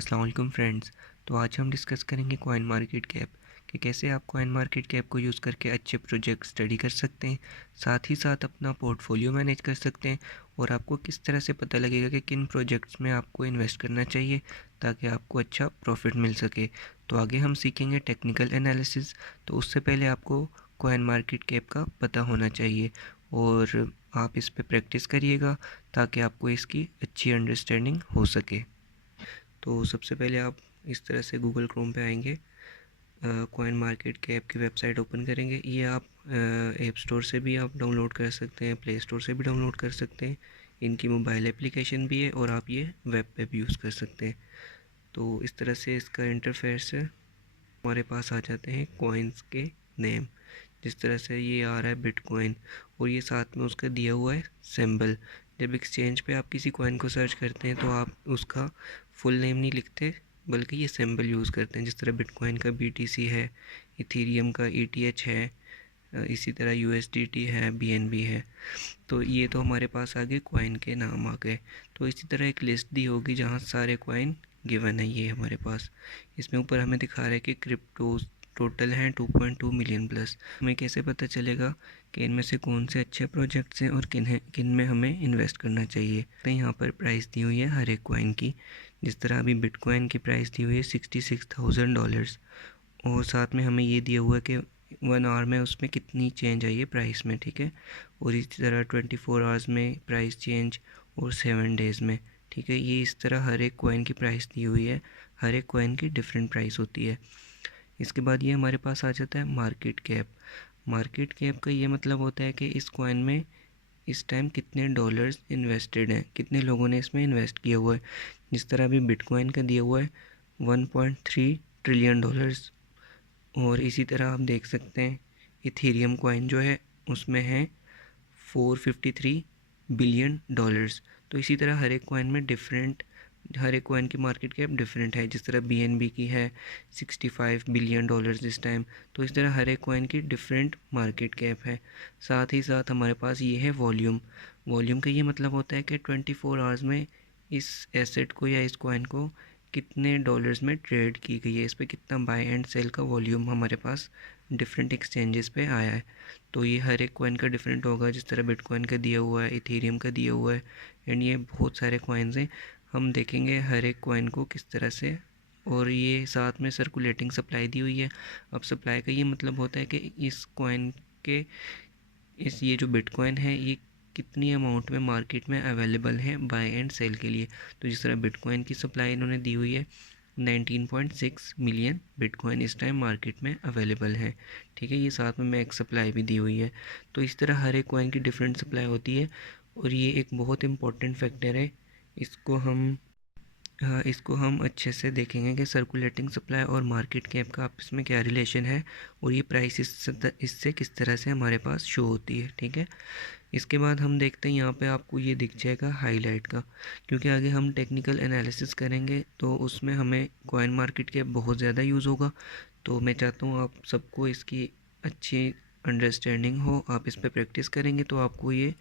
अस्सलाम वालेकुम फ्रेंड्स। तो आज हम डिस्कस करेंगे कॉइन मार्केट कैप कि कैसे आप कॉइन मार्केट कैप को यूज़ करके अच्छे प्रोजेक्ट स्टडी कर सकते हैं, साथ ही साथ अपना पोर्टफोलियो मैनेज कर सकते हैं और आपको किस तरह से पता लगेगा कि किन प्रोजेक्ट्स में आपको इन्वेस्ट करना चाहिए ताकि आपको अच्छा प्रॉफिट मिल सके। तो आगे हम सीखेंगे टेक्निकल एनालिसिस। तो उससे पहले आपको कॉइन मार्केट कैप का पता होना चाहिए और आप इस पे प्रैक्टिस करिएगा ताकि आपको इसकी अच्छी अंडरस्टैंडिंग हो सके। तो सबसे पहले आप इस तरह से गूगल क्रोम पे आएंगे, कॉइन मार्केट कैप की वेबसाइट ओपन करेंगे। ये आप ऐप स्टोर से भी आप डाउनलोड कर सकते हैं, प्ले स्टोर से भी डाउनलोड कर सकते हैं। इनकी मोबाइल एप्लीकेशन भी है और आप ये वेब पे भी यूज़ कर सकते हैं। तो इस तरह से इसका इंटरफेस है। हमारे पास आ जाते हैं कॉइन्स के नेम, जिस तरह से ये आ रहा है बिटकॉइन और ये साथ में उसका दिया हुआ है सिंबल। जब एक्सचेंज पे आप किसी कॉइन को सर्च करते हैं तो आप उसका फुल नेम नहीं लिखते बल्कि ये सिंबल यूज़ करते हैं। जिस तरह बिटकॉइन का BTC है, इथेरियम का ETH है, इसी तरह USDT है, BNB है। तो ये तो हमारे पास आगे कॉइन के नाम आ गए। तो इसी तरह एक लिस्ट दी होगी जहाँ सारे कॉइन गिवन है। ये हमारे पास इसमें ऊपर हमें दिखा रहा है कि क्रिप्टोज टोटल हैं 2.2 मिलियन प्लस। हमें कैसे पता चलेगा कि इनमें से कौन से अच्छे प्रोजेक्ट्स हैं और किन में हमें इन्वेस्ट करना चाहिए। तो यहाँ पर प्राइस दी हुई है हर एक कॉइन की। जिस तरह अभी बिटकॉइन की प्राइस दी हुई है $66,000 और साथ में हमें ये दिया हुआ है कि 1 आवर में उसमें कितनी चेंज आई है प्राइस में, ठीक है। और इसी तरह 24 आवर्स में प्राइस चेंज और 7 डेज़ में, ठीक है। ये इस तरह हर एक कॉइन की प्राइस दी हुई है। हर एक कॉइन की डिफरेंट प्राइस होती है। इसके बाद ये हमारे पास आ जाता है मार्केट कैप। मार्केट कैप का ये मतलब होता है कि इस कॉइन में इस टाइम कितने डॉलर्स इन्वेस्टेड हैं, कितने लोगों ने इसमें इन्वेस्ट किया हुआ है। जिस तरह अभी बिटकॉइन का दिया हुआ है 1.3 ट्रिलियन डॉलर्स। और इसी तरह आप देख सकते हैं इथेरियम कॉइन जो है उसमें है 453 बिलियन डॉलर्स। तो इसी तरह हर एक कॉइन की मार्केट कैप डिफरेंट है। जिस तरह BNB की है 65 बिलियन डॉलर्स इस टाइम। तो इस तरह हर एक कॉइन की डिफरेंट मार्केट कैप है। साथ ही साथ हमारे पास ये है वॉल्यूम। वॉल्यूम का ये मतलब होता है कि 24 आवर्स में इस एसेट को या इस कॉइन को कितने डॉलर्स में ट्रेड की गई है, इस पर कितना बाय एंड सेल का वॉल्यूम हमारे पास डिफरेंट एक्सचेंजेस पे आया है। तो ये हर एक कॉइन का डिफरेंट होगा। जिस तरह बिटकॉइन का दिया हुआ है, इथेरियम का दिया हुआ है एंड ये बहुत सारे कॉइन्स हैं। हम देखेंगे हर एक कॉइन को किस तरह से। और ये साथ में सर्कुलेटिंग सप्लाई दी हुई है। अब सप्लाई का ये मतलब होता है कि इस कॉइन के ये जो बिटकॉइन है ये कितनी अमाउंट में मार्केट में अवेलेबल है बाय एंड सेल के लिए। तो जिस तरह बिटकॉइन की सप्लाई इन्होंने दी हुई है 19.6 मिलियन बिटकॉइन इस टाइम मार्केट में अवेलेबल है, ठीक है। ये साथ में मैक्स सप्लाई भी दी हुई है। तो इस तरह हर एक कॉइन की डिफरेंट सप्लाई होती है और ये एक बहुत इंपॉर्टेंट फैक्टर है। इसको हम हाँ, इसको हम अच्छे से देखेंगे कि सर्कुलेटिंग सप्लाई और मार्केट कैप का आपस में क्या रिलेशन है और ये प्राइस इससे किस तरह से हमारे पास शो होती है, ठीक है। इसके बाद हम देखते हैं यहाँ पे आपको ये दिख जाएगा हाईलाइट का, क्योंकि आगे हम टेक्निकल एनालिसिस करेंगे तो उसमें हमें कॉइन मार्केट कैप बहुत ज़्यादा यूज़ होगा। तो मैं चाहता हूँ आप सबको इसकी अच्छी अंडरस्टैंडिंग हो। आप इस पर प्रैक्टिस करेंगे तो आपको ये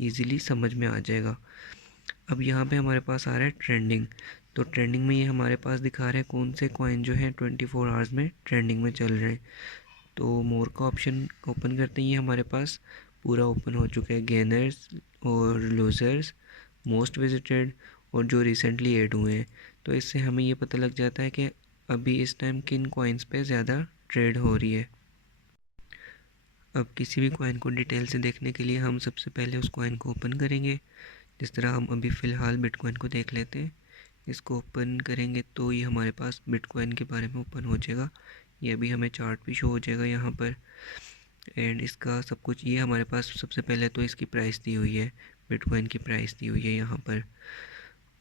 ईज़िली समझ में आ जाएगा। अब यहाँ पे हमारे पास आ रहा है ट्रेंडिंग। तो ट्रेंडिंग में ये हमारे पास दिखा रहा है कौन से कॉइन जो है 24 आवर्स में ट्रेंडिंग में चल रहे हैं। तो मोर का ऑप्शन ओपन करते ही हमारे पास पूरा ओपन हो चुका है। गेनर्स और लूज़र्स, मोस्ट विजिटेड और जो रिसेंटली ऐड हुए हैं। तो इससे हमें ये पता लग जाता है कि अभी इस टाइम किन कॉइन्स पे ज़्यादा ट्रेड हो रही है। अब किसी भी कॉइन को डिटेल से देखने के लिए हम सबसे पहले उस कॉइन को ओपन करेंगे। जिस तरह हम अभी फ़िलहाल बिटकॉइन को देख लेते हैं। इसको ओपन करेंगे तो ये हमारे पास बिटकॉइन के बारे में ओपन हो जाएगा। ये अभी हमें चार्ट भी शो हो जाएगा यहाँ पर एंड इसका सब कुछ। ये हमारे पास सबसे पहले तो इसकी प्राइस दी हुई है, बिटकॉइन की प्राइस दी हुई है यहाँ पर।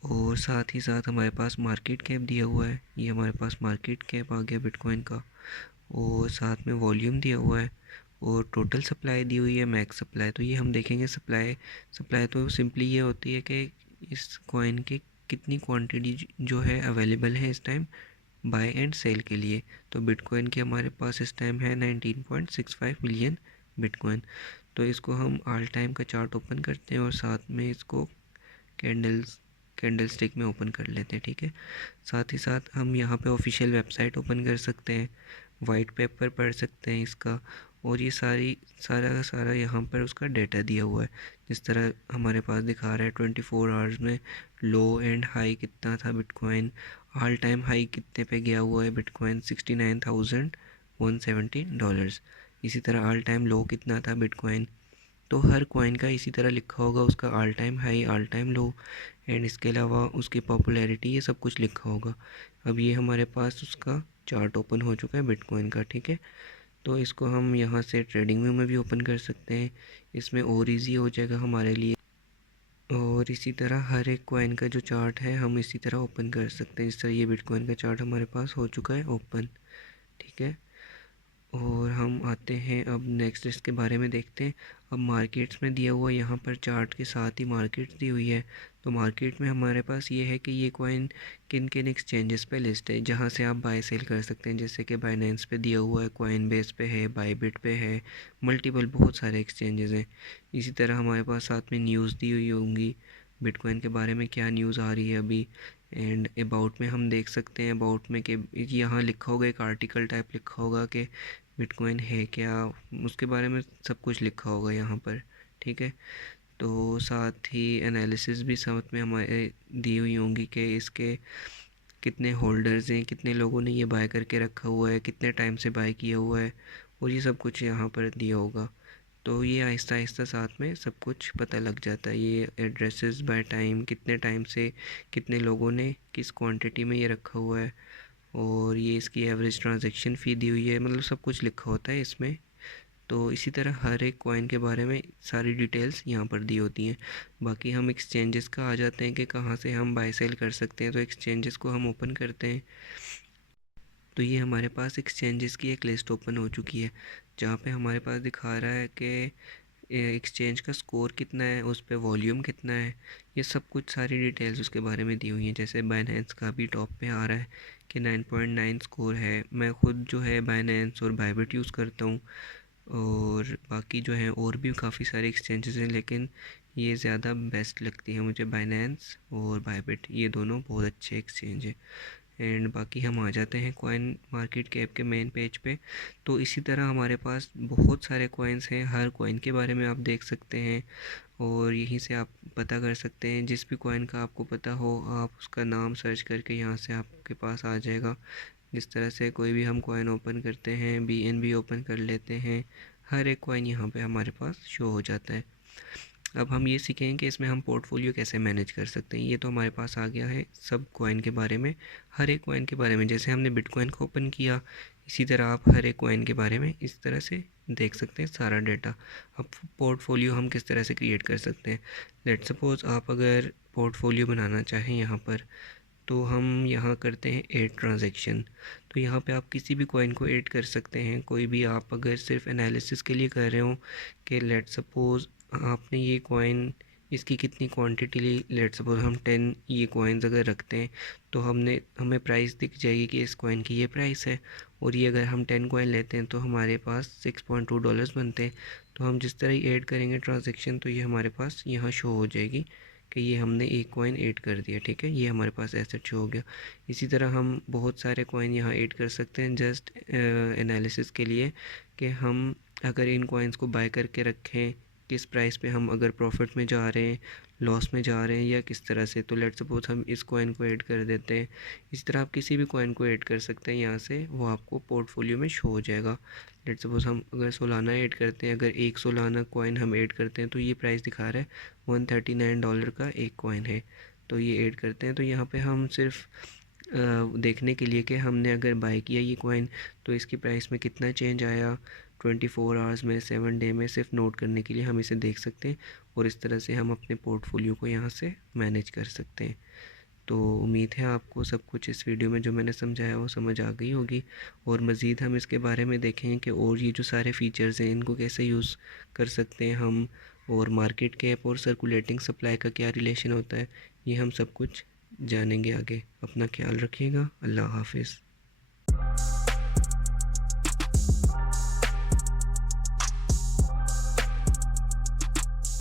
और साथ ही साथ हमारे पास मार्केट कैप दिया हुआ है। ये हमारे पास मार्केट कैप आ गया बिटकॉइन का। और साथ में वॉल्यूम दिया हुआ है और टोटल सप्लाई दी हुई है, मैक्स सप्लाई। तो ये हम देखेंगे सप्लाई तो सिंपली ये होती है कि इस कॉइन के कितनी क्वांटिटी जो है अवेलेबल है इस टाइम बाय एंड सेल के लिए। तो बिटकॉइन की हमारे पास इस टाइम है 19.65 मिलियन बिटकॉइन। तो इसको हम ऑल टाइम का चार्ट ओपन करते हैं और साथ में इसको कैंडलस्टिक में ओपन कर लेते हैं, ठीक है। साथ ही साथ हम यहाँ पे ऑफिशियल वेबसाइट ओपन कर सकते हैं, वाइट पेपर पढ़ सकते हैं इसका, और ये सारा का सारा यहाँ पर उसका डेटा दिया हुआ है। जिस तरह हमारे पास दिखा रहा है 24 आवर्स में लो एंड हाई कितना था बिटकॉइन, ऑल टाइम हाई कितने पे गया हुआ है बिटकॉइन, $69,170। इसी तरह ऑल टाइम लो कितना था बिटकॉइन। तो हर कॉइन का इसी तरह लिखा होगा, उसका all time high, all time low, and इसके अलावा उसकी पॉपुलैरिटी, ये सब कुछ लिखा होगा। अब ये हमारे पास उसका चार्ट ओपन हो चुका है बिटकॉइन का, ठीक है। तो इसको हम यहाँ से ट्रेडिंग व्यू में भी ओपन कर सकते हैं, इसमें और इजी हो जाएगा हमारे लिए। और इसी तरह हर एक कॉइन का जो चार्ट है हम इसी तरह ओपन कर सकते हैं। इस तरह ये बिटकॉइन का चार्ट हमारे पास हो चुका है ओपन, ठीक है। और हम आते हैं अब नेक्स्ट इसके बारे में देखते हैं। अब मार्केट्स में दिया हुआ यहाँ पर चार्ट के साथ ही मार्केट्स दी हुई है। तो मार्केट में हमारे पास ये है कि ये कॉइन किन किन एक्सचेंजेस पे लिस्ट है जहाँ से आप बाय सेल कर सकते हैं। जैसे कि बाइनेंस पे दिया हुआ है, कॉइनबेस पे है, बायबिट पे है, मल्टीपल बहुत सारे एक्सचेंजेस हैं। इसी तरह हमारे पास साथ में न्यूज़ दी हुई होंगी बिटकॉइन के बारे में, क्या न्यूज़ आ रही है अभी। एंड अबाउट में हम देख सकते हैं, अबाउट में कि यहाँ लिखा होगा, एक आर्टिकल टाइप लिखा होगा कि बिटकॉइन है क्या, उसके बारे में सब कुछ लिखा होगा यहाँ पर, ठीक है। तो साथ ही एनालिसिस भी साथ में हमारे दी हुई होंगी कि इसके कितने होल्डर्स हैं, कितने लोगों ने ये बाय करके रखा हुआ है, कितने टाइम से बाय किया हुआ है, और ये सब कुछ यहाँ पर दिया होगा। तो ये आहिस्ता आहिस्ता साथ में सब कुछ पता लग जाता है। ये एड्रेसेस बाय टाइम, कितने टाइम से कितने लोगों ने किस क्वांटिटी में ये रखा हुआ है, और ये इसकी एवरेज ट्रांजैक्शन फ़ी दी हुई है, मतलब सब कुछ लिखा होता है इसमें। तो इसी तरह हर एक कॉइन के बारे में सारी डिटेल्स यहाँ पर दी होती हैं। बाकी हम एक्सचेंजेस का आ जाते हैं कि कहाँ से हम बाय सेल कर सकते हैं। तो एक्सचेंजेस को हम ओपन करते हैं, तो ये हमारे पास एक्सचेंजेस की एक लिस्ट ओपन हो चुकी है, जहाँ पे हमारे पास दिखा रहा है कि एक्सचेंज का स्कोर कितना है, उस पे वॉल्यूम कितना है, ये सब कुछ सारी डिटेल्स उसके बारे में दी हुई हैं। जैसे बाइनेंस का भी टॉप पे आ रहा है कि 9.9 स्कोर है। मैं खुद जो है बाइनेंस और बायबिट यूज़ करता हूँ, और बाकी जो है और भी काफ़ी सारे एक्सचेंजेस हैं, लेकिन ये ज़्यादा बेस्ट लगती है मुझे, बाइनेंस और बायबिट, ये दोनों बहुत अच्छे एक्सचेंज हैं। एंड बाकी हम आ जाते हैं कॉइन मार्केट कैप के मेन पेज पे। तो इसी तरह हमारे पास बहुत सारे कॉइन्स हैं, हर कॉइन के बारे में आप देख सकते हैं, और यहीं से आप पता कर सकते हैं। जिस भी कॉइन का आपको पता हो, आप उसका नाम सर्च करके यहाँ से आपके पास आ जाएगा। जिस तरह से कोई भी हम कॉइन ओपन करते हैं, BNB ओपन कर लेते हैं, हर एक कॉइन यहाँ पे हमारे पास शो हो जाता है। अब हम ये सीखेंगे कि इसमें हम पोर्टफोलियो कैसे मैनेज कर सकते हैं। ये तो हमारे पास आ गया है सब कॉइन के बारे में, हर एक कॉइन के बारे में। जैसे हमने बिटकॉइन को ओपन किया, इसी तरह आप हर एक कॉइन के बारे में इस तरह से देख सकते हैं सारा डाटा। अब पोर्टफोलियो हम किस तरह से क्रिएट कर सकते हैं। लेट सपोज़ आप अगर पोर्टफोलियो बनाना चाहें यहाँ पर, तो हम यहाँ करते हैं ऐड ट्रांजैक्शन। तो यहाँ पे आप किसी भी कॉइन को ऐड कर सकते हैं, कोई भी। आप अगर सिर्फ एनालिसिस के लिए कर रहे हो कि लेट सपोज़ आपने ये कॉइन, इसकी कितनी क्वांटिटी ली, लेट सपोज़ हम 10 ये कॉइन्स अगर रखते हैं, तो हमें प्राइस दिख जाएगी कि इस कॉइन की ये प्राइस है। और ये अगर हम 10 कॉइन लेते हैं तो हमारे पास $6.2 बनते हैं। तो हम जिस तरह ही ऐड करेंगे ट्रांजेक्शन, तो ये हमारे पास यहाँ शो हो जाएगी कि ये हमने एक कॉइन ऐड कर दिया, ठीक है। ये हमारे पास एसेट शो हो गया। इसी तरह हम बहुत सारे कॉइन यहाँ ऐड कर सकते हैं जस्ट एनालिसिस के लिए, कि हम अगर इन कॉइन्स को बाय करके रखें, किस प्राइस पे हम अगर प्रॉफिट में जा रहे हैं, लॉस में जा रहे हैं, या किस तरह से। तो लेट सपोज हम इस कॉइन को ऐड कर देते हैं। इस तरह आप किसी भी कॉइन को ऐड कर सकते हैं यहाँ से, वो आपको पोर्टफोलियो में शो हो जाएगा। लेट सपोज हम अगर सोलाना ऐड करते हैं, अगर एक सोलाना कॉइन हम ऐड करते हैं, तो ये प्राइस दिखा रहा है $139 का एक कॉइन है। तो ये ऐड करते हैं, तो यहाँ पे हम सिर्फ देखने के लिए कि हमने अगर बाय किया ये कॉइन, तो इसकी प्राइस में कितना चेंज आया 24 आवर्स में, 7 डे में, सिर्फ नोट करने के लिए हम इसे देख सकते हैं। और इस तरह से हम अपने पोर्टफोलियो को यहाँ से मैनेज कर सकते हैं। तो उम्मीद है आपको सब कुछ इस वीडियो में जो मैंने समझाया वो समझ आ गई होगी। और मज़ीद हम इसके बारे में देखेंगे कि और ये जो सारे फ़ीचर्स हैं इनको कैसे यूज़ कर सकते हैं हम, और मार्केट कैप और सर्कुलेटिंग सप्लाई का क्या रिलेशन होता है, ये हम सब कुछ जानेंगे आगे। अपना ख्याल रखिएगा। अल्लाह हाफिज़।